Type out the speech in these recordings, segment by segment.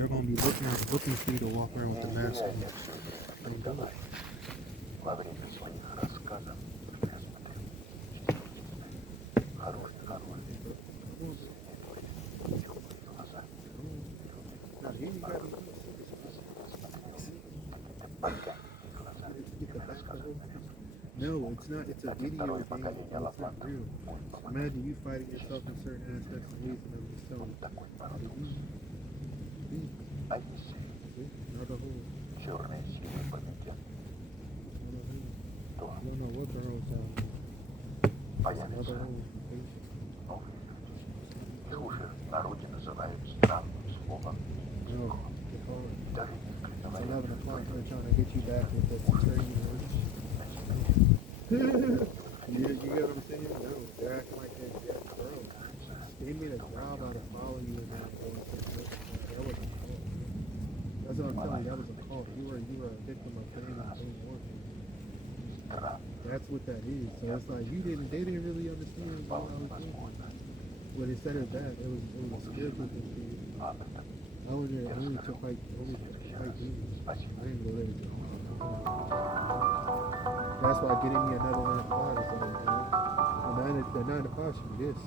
They're gonna be looking for you to walk around with the mask on. Don't do it. Во время своих рассказов хороший глаза. Now here you got No, it's not. It's a video game. It's not real. Imagine you fighting yourself in certain aspects and ways, and I'm just telling you. Not a whole. Черные силы комитета. You don't know what the hell's happening. Появится Another whole. новые люди. Их уже в народе называют странным словом No, «дико». it's hard. Даже It's некоторые 11 говорят, o'clock. что They're trying to get you back with the crazy words. You get what I'm saying? No, they're acting like they're bro. They made a job out of following you in that. That was a call. That's what I'm telling you. That was a call. You were a victim of playing warfare. That's what that is. So it's like they didn't really understand what I was doing. But instead of that, it was a spiritual thing for you. I was there only to fight demons. I didn't go there to That's why getting me another 9 to 5 is like, the 9 to 5 should be this.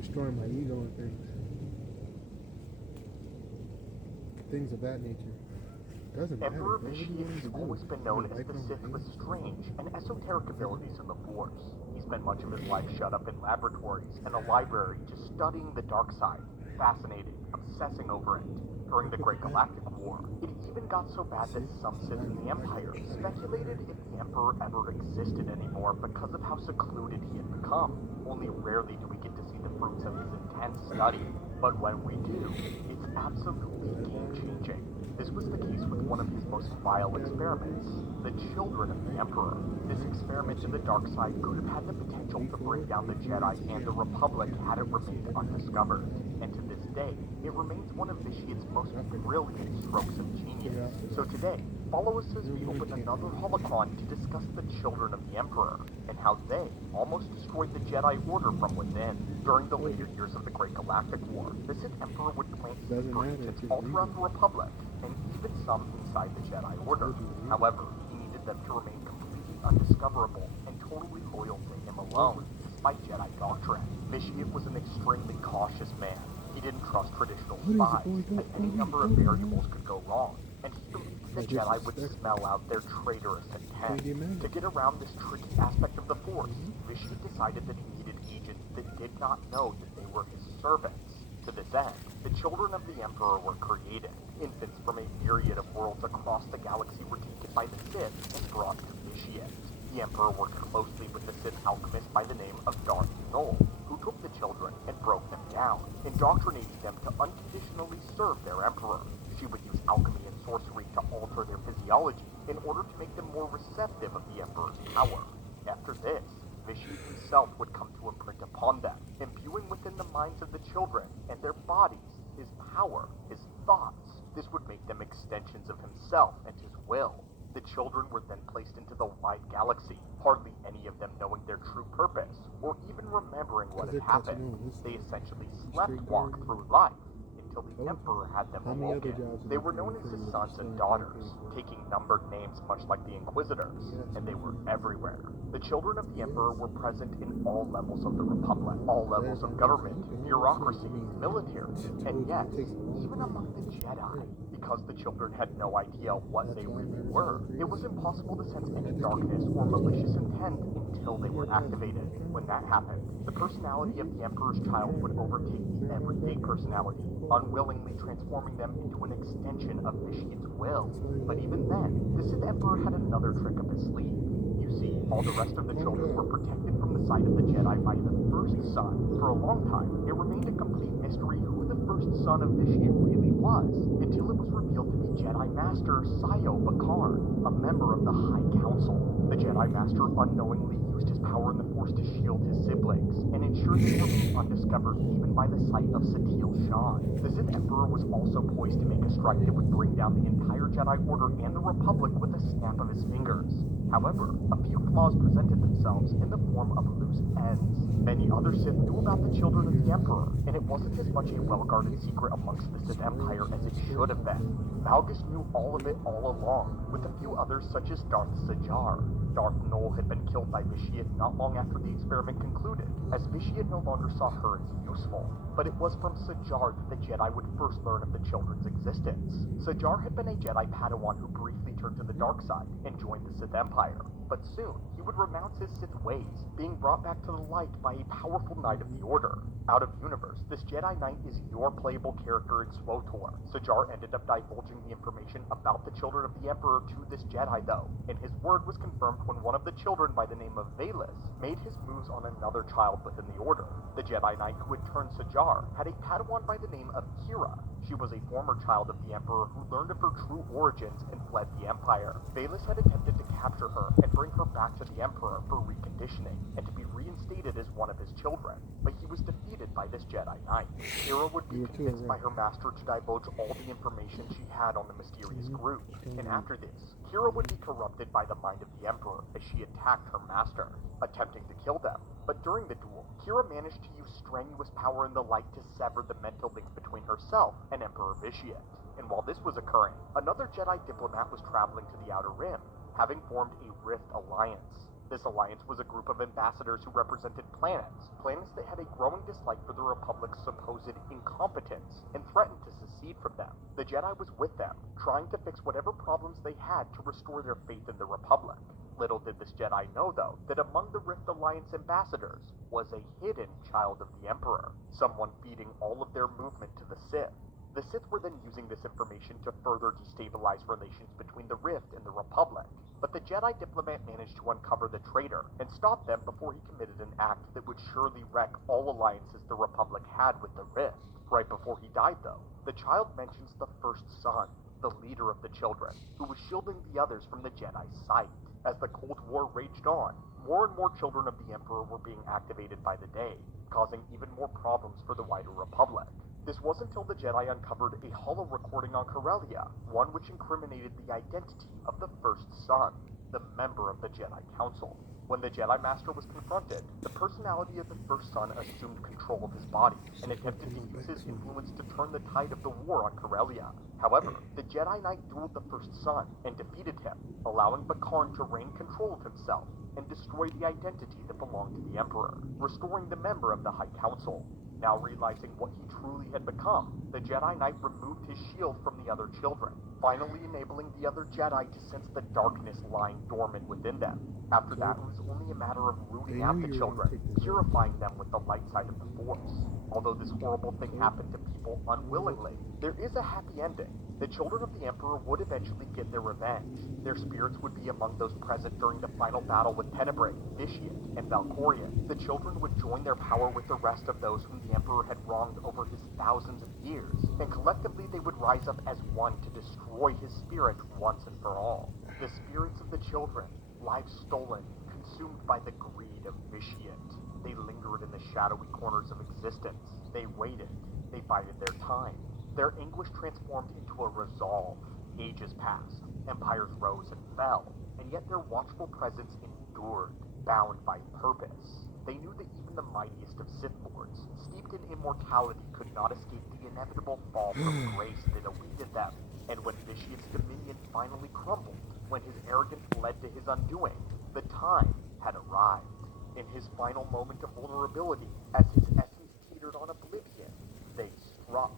Destroying my ego and things. Things of that nature. Doesn't matter. Emperor Vitiate has always been known as the Sith with strange and esoteric abilities in the Force. He spent much of his life shut up in laboratories and a library just studying the dark side, fascinated, obsessing over it. During the Great Galactic War, it even got so bad that some Sith in the Empire speculated if the Emperor ever existed anymore because of how secluded he had become. Only rarely do we get to see the fruits of his intense study, but when we do, it's absolutely game-changing. This was the case with one of his most vile experiments, the Children of the Emperor. This experiment in the dark side could have had the potential to bring down the Jedi and the Republic had it remained undiscovered. And to this day, it remains one of Vitiate's most brilliant strokes of genius. So today, follow us as we open another holocron to discuss the Children of the Emperor, and how they almost destroyed the Jedi Order from within. During the later years of the Great Galactic War, the Sith Emperor would plant seeds for agents all throughout the Republic, and even some inside the Jedi Order. However, he needed them to remain completely undiscoverable and totally loyal to him alone, despite Jedi doctrine. Vitiate was an extremely cautious man. He didn't trust traditional spies, as any number of variables could go wrong, and he believed the Jedi would smell out their traitorous intent. To get around this tricky aspect of the Force, Vitiate decided that he needed agents that did not know that they were his servants. To this end, the Children of the Emperor were created. Infants from a myriad of worlds across the galaxy were taken by the Sith and brought to Vitiate. The Emperor worked closely with the Sith alchemist by the name of Darth Nul, who took the children and broke them down, indoctrinating them to unconditionally serve their Emperor. She would use alchemy and sorcery to alter their physiology in order to make them more receptive of the Emperor's power. After this, Vitiate himself would come to imprint upon them, imbuing within the minds of the children and their bodies his power, his thoughts. This would make them extensions of himself and his will. The children were then placed into the wide galaxy, hardly any of them knowing their true purpose, or even remembering what had happened. They essentially sleptwalked through life, until the Emperor had them awoken. They were known as his sons and daughters, taking numbered names much like the Inquisitors, and they were everywhere. The Children of the Emperor were present in all levels of the Republic, all levels of government, bureaucracy, military, and yes, even among the Jedi. Because the children had no idea what they really were, it was impossible to sense any darkness or malicious intent until they were activated. When that happened, the personality of the Emperor's child would overtake the everyday personality, unwillingly transforming them into an extension of Vitiate's will. But even then, the Sith Emperor had another trick up his sleeve. You see, all the rest of the children were protected from the sight of the Jedi by the first son. For a long time, it remained a complete mystery who the first son of Vitiate really was, until it was revealed to be Jedi Master Sayo Bakarn, a member of the High Council. The Jedi Master unknowingly used his his power in the Force to shield his siblings and ensure they remained undiscovered even by the sight of Satil Shan. The Sith Emperor was also poised to make a strike that would bring down the entire Jedi Order and the Republic with a snap of his fingers. However, a few flaws presented themselves in the form of loose ends. Many other Sith knew about the children of the Emperor, and it wasn't as much a well-guarded secret amongst the Sith Empire as it should have been. Malgus knew all of it all along, with a few others such as Darth Sajar. Darth Nul had been killed by Vitiate not long after the experiment concluded, as Vitiate no longer saw her as useful. But it was from Sajar that the Jedi would first learn of the children's existence. Sajar had been a Jedi Padawan who briefly turned to the dark side and joined the Sith Empire. But soon, he would renounce his Sith ways, being brought back to the light by a powerful Knight of the Order. Out of universe, this Jedi Knight is your playable character in SWTOR. Sajar ended up divulging the information about the children of the Emperor to this Jedi though, and his word was confirmed when one of the children by the name of Valus made his moves on another child within the Order. The Jedi Knight who had turned Sajar had a Padawan by the name of Kira. She was a former child of the Emperor who learned of her true origins and fled the Empire. Valus had attempted to capture her and bring her back to the Emperor for reconditioning and to be reinstated as one of his children, but he was defeated by this Jedi Knight. Kira would be convinced by her master to divulge all the information she had on the mysterious group, and after this, Kira would be corrupted by the mind of the Emperor as she attacked her master, attempting to kill them. But during the duel, Kira managed to use strenuous power in the light to sever the mental link between herself and Emperor Vitiate. And while this was occurring, another Jedi diplomat was traveling to the Outer Rim, having formed a Rift Alliance. This alliance was a group of ambassadors who represented planets that had a growing dislike for the Republic's supposed incompetence and threatened to secede from them. The Jedi was with them, trying to fix whatever problems they had to restore their faith in the Republic. Little did this Jedi know, though, that among the Rift Alliance ambassadors was a hidden child of the Emperor, someone feeding all of their movement to the Sith. The Sith were then using this information to further destabilize relations between the Rift and the Republic, but the Jedi diplomat managed to uncover the traitor and stop them before he committed an act that would surely wreck all alliances the Republic had with the Rift. Right before he died, though, the child mentions the first son, the leader of the children, who was shielding the others from the Jedi's sight. As the Cold War raged on, more and more children of the Emperor were being activated by the day, causing even more problems for the wider Republic. This wasn't until the Jedi uncovered a holo recording on Corellia, one which incriminated the identity of the first son, the member of the Jedi Council. When the Jedi Master was confronted, the personality of the first son assumed control of his body and attempted to use his influence to turn the tide of the war on Corellia. However, the Jedi Knight dueled the first son and defeated him, allowing Bakarn to regain control of himself and destroy the identity that belonged to the Emperor, restoring the member of the High Council. Now realizing what he truly had become, the Jedi Knight removed his shield from the other children, finally enabling the other Jedi to sense the darkness lying dormant within them. After that, it was only a matter of rooting out the children, purifying them with the light side of the Force. Although this horrible thing happened to people unwillingly, there is a happy ending. The children of the Emperor would eventually get their revenge. Their spirits would be among those present during the final battle with Tenebrae, Vitiate, and Valkorion. The children would join their power with the rest of those whom the Emperor had wronged over his thousands of years, and collectively they would rise up as one to destroy his spirit once and for all. The spirits of the children, lives stolen, consumed by the greed of Vitiate. They lingered in the shadowy corners of existence. They waited. They bided their time. Their anguish transformed into a resolve. Ages passed. Empires rose and fell. And yet their watchful presence endured, bound by purpose. They knew that even the mightiest of Sith Lords, steeped in immortality, could not escape the inevitable fall from grace that awaited them. And when Vitiate's dominion finally crumbled, when his arrogance led to his undoing, the time had arrived. In his final moment of vulnerability, as his essence teetered on oblivion, they struck.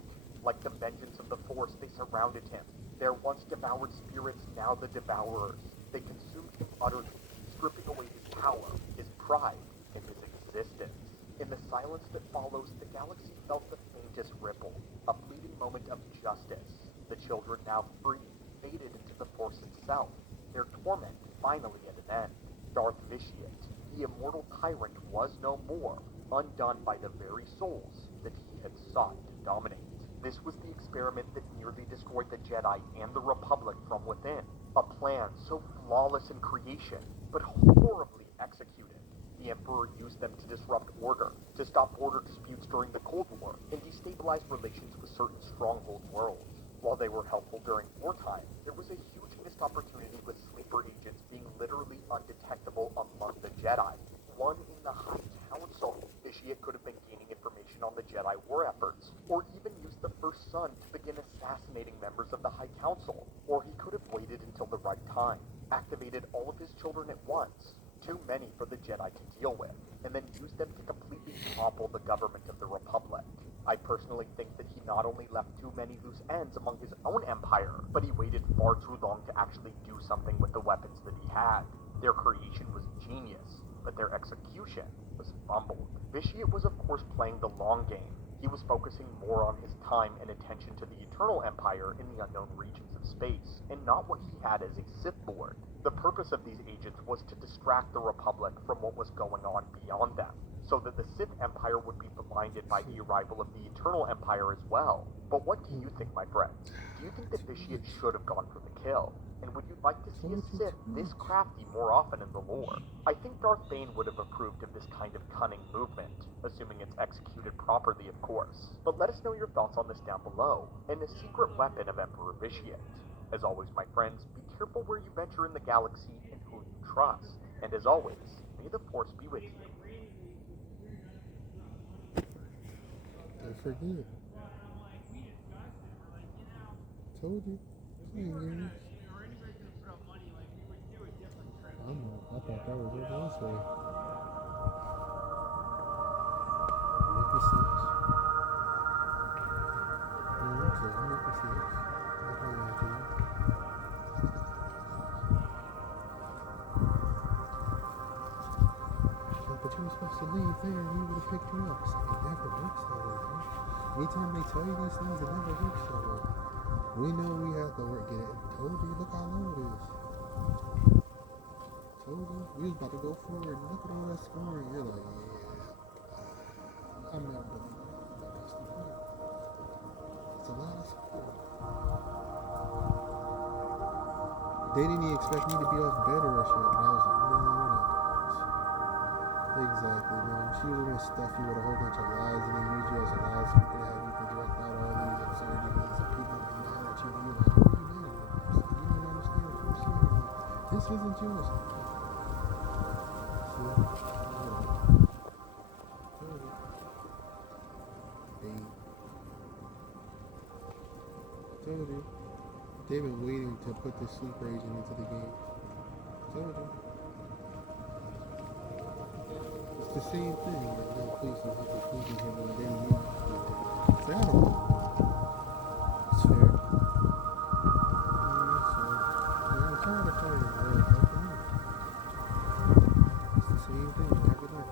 Like the vengeance of the Force, they surrounded him. Their once devoured spirits, now the devourers. They consumed him utterly, stripping away his power, his pride, and his existence. In the silence that follows, the galaxy felt the faintest ripple, a fleeting moment of justice. The children, now free, faded into the Force itself, their torment finally at an end. Darth Vitiate, the immortal tyrant, was no more, undone by the very souls that he had sought to dominate. This was the experiment that nearly destroyed the Jedi and the Republic from within. A plan so flawless in creation, but horribly executed. The Emperor used them to disrupt order, to stop border disputes during the Cold War, and destabilize relations with certain stronghold worlds. While they were helpful during wartime, there was a huge missed opportunity with sleeper agents being literally undetectable among the Jedi. One in the High Council. Vitiate could have been gaining information on the Jedi war efforts, or even used the First Son to begin assassinating members of the High Council. Or he could have waited until the right time, activated all of his children at once, too many for the Jedi to deal with, and then used them to completely topple the government of the Republic. I personally think that he not only left too many loose ends among his own empire, but he waited far too long to actually do something with the weapons that he had. Their creation was genius, but their execution was fumbled. Vitiate was of course playing the long game. He was focusing more on his time and attention to the Eternal Empire in the unknown regions of space, and not what he had as a Sith Lord. The purpose of these agents was to distract the Republic from what was going on beyond them, so that the Sith Empire would be blinded by the arrival of the Eternal Empire as well. But what do you think, my friends? Do you think that Vitiate should have gone for the kill? And would you like to see a Sith this crafty more often in the lore? I think Darth Bane would have approved of this kind of cunning movement, assuming it's executed properly, of course. But let us know your thoughts on this down below, and the secret weapon of Emperor Vitiate. As always, my friends, be careful where you venture in the galaxy and who you trust. And as always, may the Force be with you. Don't forget. Told you. I thought that was it also. Make it sense. Make it sense. That's all I do. But you were supposed to leave there and we would have picked you up. It never works that way, man. Anytime they tell you these things, it never works that way. We know we have to work it. Told you, look how low it is. Told you, we was about to go forward. Look at all that scoring. You're like, yeah, I'm not believing that. That's the point. It's a lot of score. They didn't expect me to be off bed or shit. And I was like, no, we're not doing this. Exactly, man. She was gonna stuff you with a whole bunch of lies and then use you as a loudspeaker to have you project out all these absurdities and people get mad at you and you're like, what are you mad at? You don't understand what I'm saying. This isn't yours. Told you. They've been waiting to put the sleeper agent into the game. Told you. It's the same thing. Like, no, please don't hit me. Please don't hit me. They didn't mean it. It's out of it. It's fair. I'm tired of fighting. It's the same thing. Every night.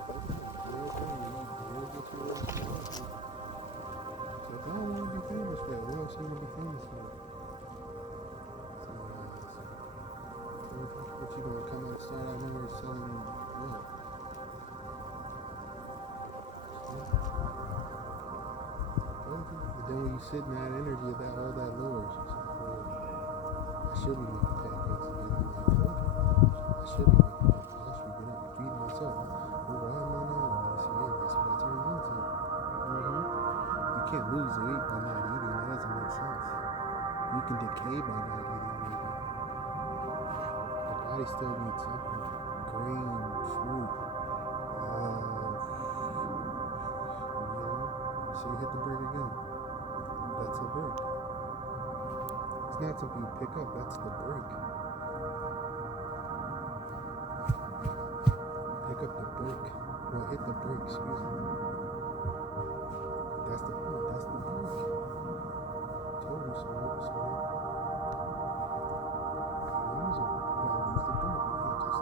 Real thing. You'll get your words. So if I don't want to be famous for it, what else do you want to be famous for? What you gonna come and start out nowhere selling what? But then when you sit in that energy of that all that lowers, it's like, well, I should be making pancakes again. I should be making pancakes. I should be feeding myself. Well, why am I not? That's what it turns into. You can't lose weight by not eating. That doesn't make sense. You can decay by not eating, maybe. The body still needs something. Grain, fruit. So you hit the break again. That's the break. It's not something you pick up. That's the break. Pick up the break. Well, hit the break. Excuse me. That's the point. That's the break. Told you so. Use it. You gotta use the break. You can't just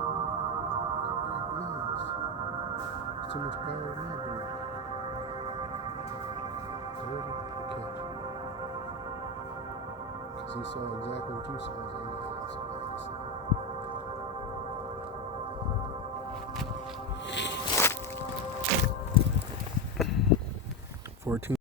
recognize. There's too much power in that break. Because he saw exactly what you saw. I was like, yeah, that's 14